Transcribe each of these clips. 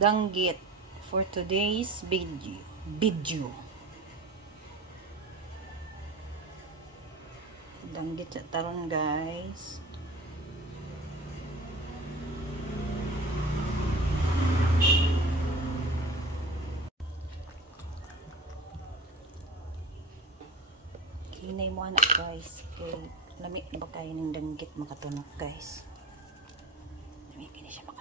danggit for today's video. Danggit sa taron, guys. Hinay mo anak, guys. Okay. Lamig na ba kayo ng danggit makatunog, guys? Lamig na siya makatunog.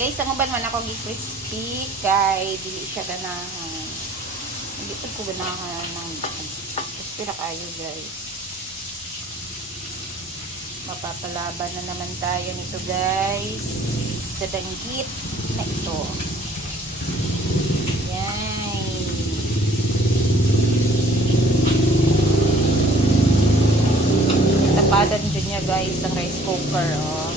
Guys, ang uban man ako gi-crispy kay dili siya ganahan. Hindi ko ganahan ng crispy na kayo, guys. Mapapalaban na naman tayo nito, guys. Sa danggit na ito. Yan. Tapadan dyan niya, guys, ang rice cooker, oh.